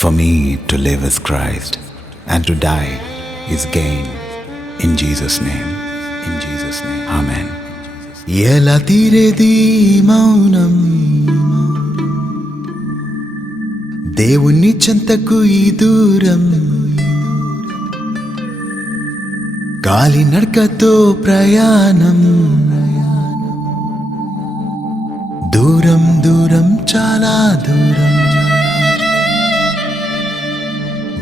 For me to live is Christ, and to die is gain. In Jesus' name, in Jesus' name, Amen. ఎలా తీరేది మౌనం, దేవుని చెంతకు ఈ దూరం, గాలి నడకతో ప్రయాణం, దూరం దూరం చాలా దూరం.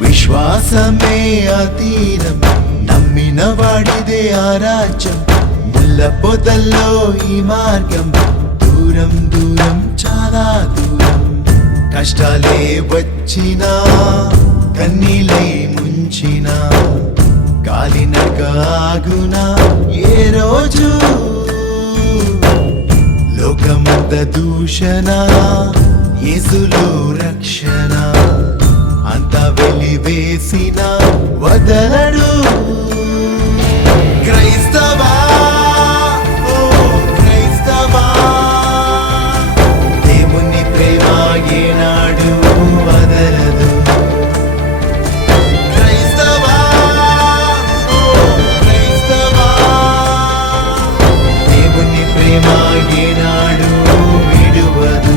విశ్వాసమే ఆ తీరం, నమ్మిన వాడిదే ఆ రాజ్యం. ముళ్ళ పొదల్లో ఈ మార్గం, దూరం దూరం చాలా దూరం. కష్టాలే వచ్చినా, కన్నీలై ముంచినా, గాలి నడక ఆగునా ఏ రోజు. లోకమంత దూషణ, యేసులో రక్షణ, అంతా వెలివేసిన వదలడు. క్రైస్తవా, ఓ క్రైస్తవా, దేవుని ప్రేమ ఏనాడు వదలదు. క్రైస్తవా, ఓ క్రైస్తవా, దేవుని ప్రేమ ఏనాడు విడువదు.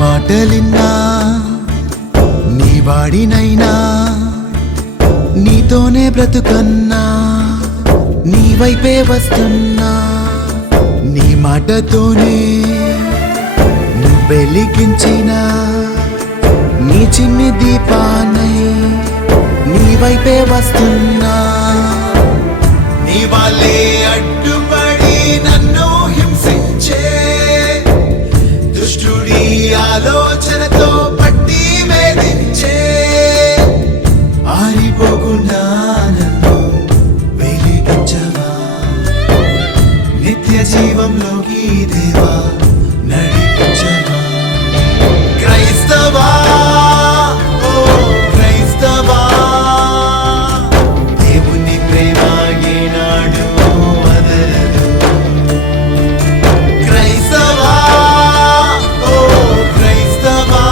మాటలిన్నా, నీ వాడినైనా, నీతోనే బ్రతుకన్నా, నీ వైపే వస్తున్నా. నీ మాటతోనే నువ్వు వెలిగించిన నీ చిన్ని దీపానై నీ వైపే వస్తున్నా. నీ వాళ్ళే అడ్డుపడి నన్ను హింసించే దుష్టుడి ఆలోచనతో పట్టి వేధించే, ఆరిపోకుండా నన్ను వెలిగించవా. నిత్య జీవంలోకి దేవా నడిపించవా. క్రైస్తవా, ఓ క్రైస్తవా, దేవుని ప్రేమ ఏనాడు వదలదు. క్రైస్తవా, ఓ క్రైస్తవా,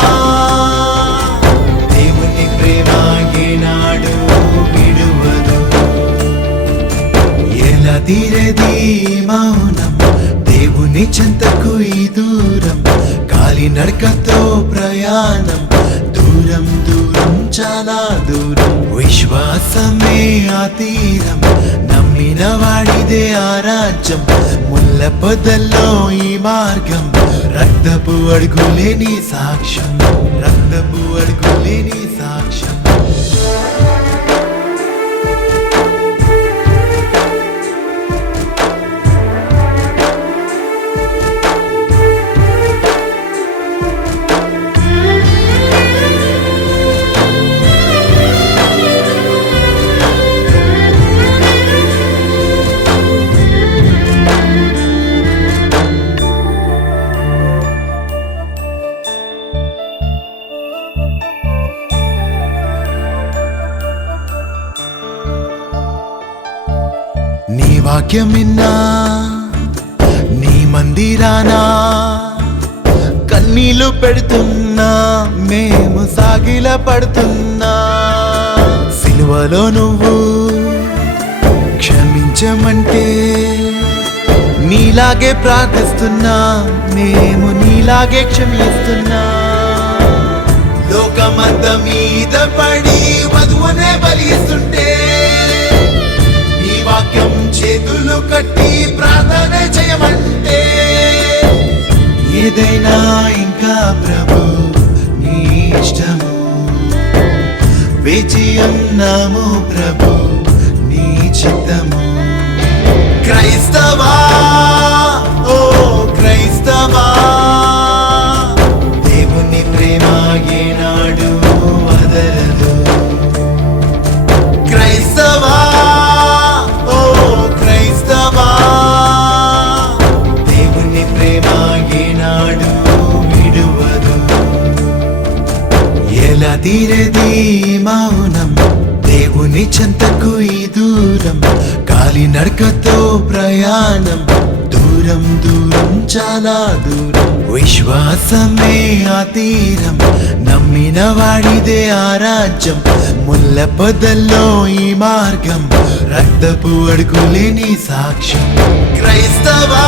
దేవుని ప్రేమ ఏనాడు విడువదు. ఎలా తీరేది మౌనం, దేవుని చెంతకు ఈ దూరం, గాలి నడకతో ప్రయాణం, దూరం దూరం చాలా దూరం. విశ్వాసమే ఆ తీరం, నమ్మిన వాడిదే ఆ రాజ్యం. ముళ్ళ పొదల్లో ఈ మార్గం, రక్తపు అడుగులే నీ సాక్ష్యం, రక్తపు అడుగులే నీ సాక్ష్యం. నీ వాక్యం విన్నా, నీ మందిరానా కన్నీళ్లు పెడుతున్నా, మేము సాగిల పడుతున్నా. సిలువలో నువ్వు క్షమించమంటే నీలాగే ప్రార్థిస్తున్నా, మేము నీలాగే క్షమిస్తున్నా. లోకమంత మీద పడి వధువునే బలిస్తుంటే, నీ వాక్యం చేతులు కట్టి ప్రార్థన చేయమంటే, ఏదైనా ఇంకా ప్రభు నీ ఇష్టము, వేచి ఉన్నాము ప్రభు నీ చిత్తము. క్రైస్తవా, ఓ క్రైస్తవా, దేవుని ప్రేమ ఏనాడు వదలదు. క్రైస్తవా, ఓ క్రైస్తవా, తీరేది మౌనం, దేవుని చెంతకు ఈ దూరం, కాలి నడకతో ప్రయాణం, దూరం దూరం చాలా దూరం, విశ్వాసమే ఆ తీరం, నమ్మిన వాడిదే ఆ రాజ్యం, ముళ్ళ పొదల్లో ఈ మార్గం, రక్తపు అడుగులేని సాక్ష్యం. క్రైస్తవా